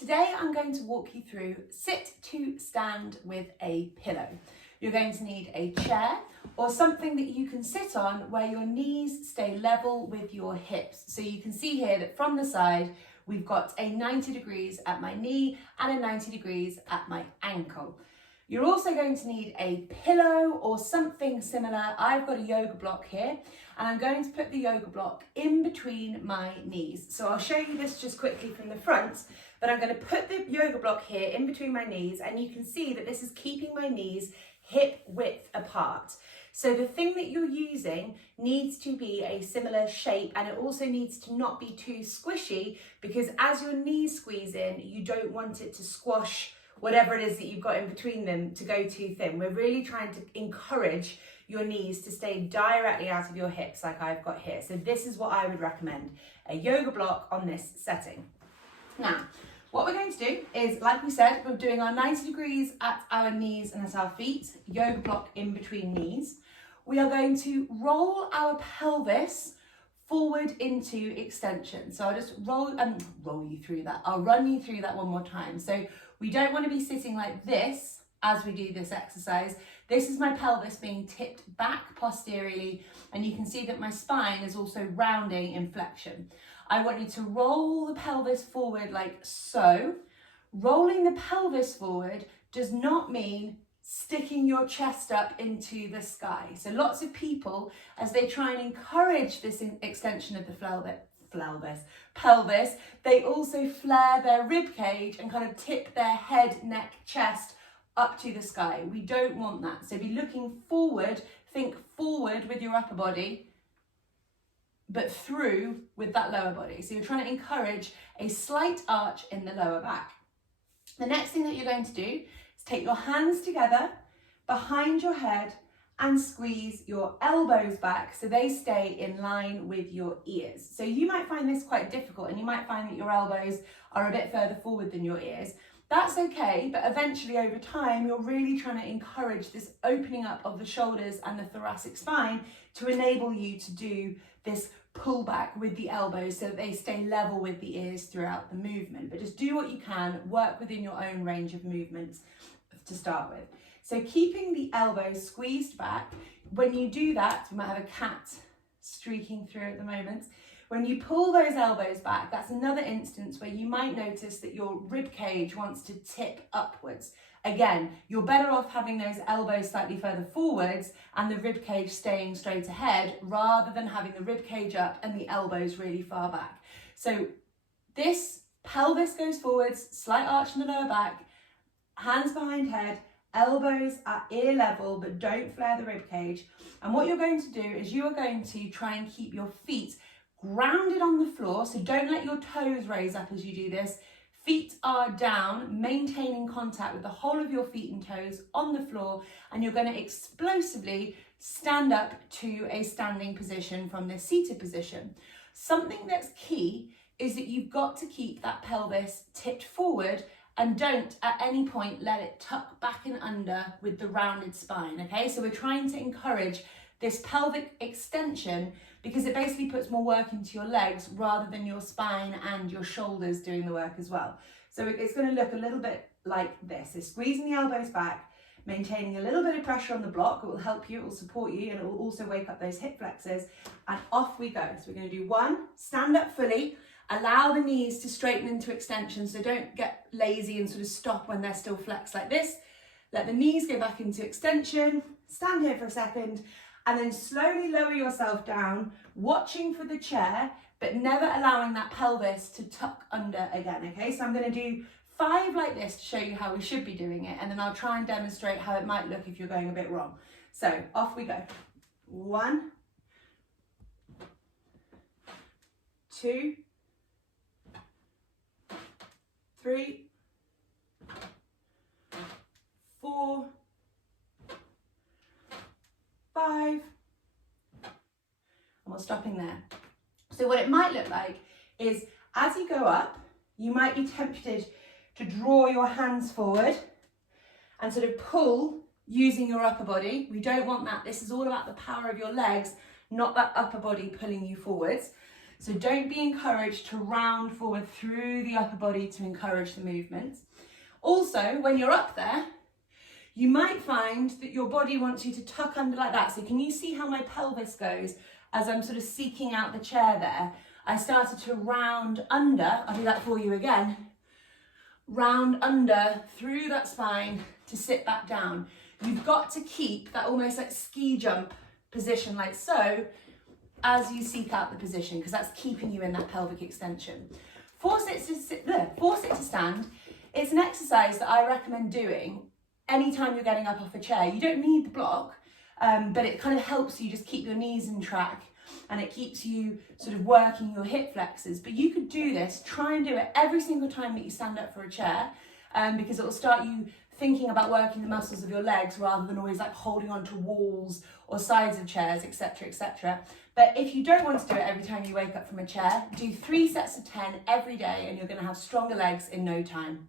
Today I'm going to walk you through sit to stand with a pillow. You're going to need a chair or something that you can sit on where your knees stay level with your hips. So you can see here that from the side, we've got a 90 degrees at my knee and a 90 degrees at my ankle. You're also going to need a pillow or something similar. I've got a yoga block here and I'm going to put the yoga block in between my knees. So I'll show you this just quickly from the front, but I'm going to put the yoga block here in between my knees and you can see that this is keeping my knees hip width apart. So the thing that you're using needs to be a similar shape and it also needs to not be too squishy because as your knees squeeze in, you don't want it to squash whatever it is that you've got in between them to go too thin. We're really trying to encourage your knees to stay directly out of your hips like I've got here. So this is what I would recommend, a yoga block on this setting. Now, what we're going to do is, like we said, we're doing our 90 degrees at our knees and at our feet, yoga block in between knees. We are going to roll our pelvis forward into extension. So I'll just roll you through that. I'll run you through that one more time. So we don't want to be sitting like this as we do this exercise. This is my pelvis being tipped back posteriorly, and you can see that my spine is also rounding in flexion. I want you to roll the pelvis forward like so. Rolling the pelvis forward does not mean sticking your chest up into the sky. So lots of people, as they try and encourage this extension of the pelvis, they also flare their rib cage and kind of tip their head, neck, chest up to the sky. We don't want that. So be looking forward, think forward with your upper body, but through with that lower body. So you're trying to encourage a slight arch in the lower back. The next thing that you're going to do is take your hands together behind your head and squeeze your elbows back so they stay in line with your ears. So you might find this quite difficult and you might find that your elbows are a bit further forward than your ears. That's okay, but eventually over time, you're really trying to encourage this opening up of the shoulders and the thoracic spine to enable you to do this pull back with the elbows so that they stay level with the ears throughout the movement. But just do what you can, work within your own range of movements to start with. So keeping the elbows squeezed back, when you do that, you might have a cat streaking through at the moment. When you pull those elbows back, that's another instance where you might notice that your rib cage wants to tip upwards. Again, you're better off having those elbows slightly further forwards and the rib cage staying straight ahead rather than having the rib cage up and the elbows really far back. So this pelvis goes forwards, slight arch in the lower back, hands behind head, elbows at ear level, but don't flare the rib cage. And what you're going to do is you are going to try and keep your feet grounded on the floor. So don't let your toes raise up as you do this. Feet are down, maintaining contact with the whole of your feet and toes on the floor. And you're going to explosively stand up to a standing position from this seated position. Something that's key is that you've got to keep that pelvis tipped forward and don't at any point let it tuck back and under with the rounded spine, okay? So we're trying to encourage this pelvic extension because it basically puts more work into your legs rather than your spine and your shoulders doing the work as well. So it's going to look a little bit like this. So squeezing the elbows back, maintaining a little bit of pressure on the block. It will help you, it will support you, and it will also wake up those hip flexors. And off we go. So we're going to do one, stand up fully. Allow the knees to straighten into extension, so don't get lazy and sort of stop when they're still flexed like this. Let the knees go back into extension, stand here for a second, and then slowly lower yourself down, watching for the chair, but never allowing that pelvis to tuck under again, okay? So I'm gonna do 5 like this to show you how we should be doing it, and then I'll try and demonstrate how it might look if you're going a bit wrong. So off we go. 1, 2, 3, 4, 5, and we're stopping there. So what it might look like is as you go up, you might be tempted to draw your hands forward and sort of pull using your upper body. We don't want that. This is all about the power of your legs, not that upper body pulling you forwards. So don't be encouraged to round forward through the upper body to encourage the movements. Also, when you're up there, you might find that your body wants you to tuck under like that. So can you see how my pelvis goes as I'm sort of seeking out the chair there? I started to round under, I'll do that for you again, round under through that spine to sit back down. You've got to keep that almost like ski jump position like so as you seek out the position, because that's keeping you in that pelvic extension. Force it to stand. It's an exercise that I recommend doing anytime you're getting up off a chair. You don't need the block, but it kind of helps you just keep your knees in track, and it keeps you sort of working your hip flexors. But you could do this, try and do it every single time that you stand up for a chair, because it will start you thinking about working the muscles of your legs rather than always like holding onto walls or sides of chairs, etc., etc. But if you don't want to do it every time you wake up from a chair, do 3 sets of 10 every day, and you're going to have stronger legs in no time.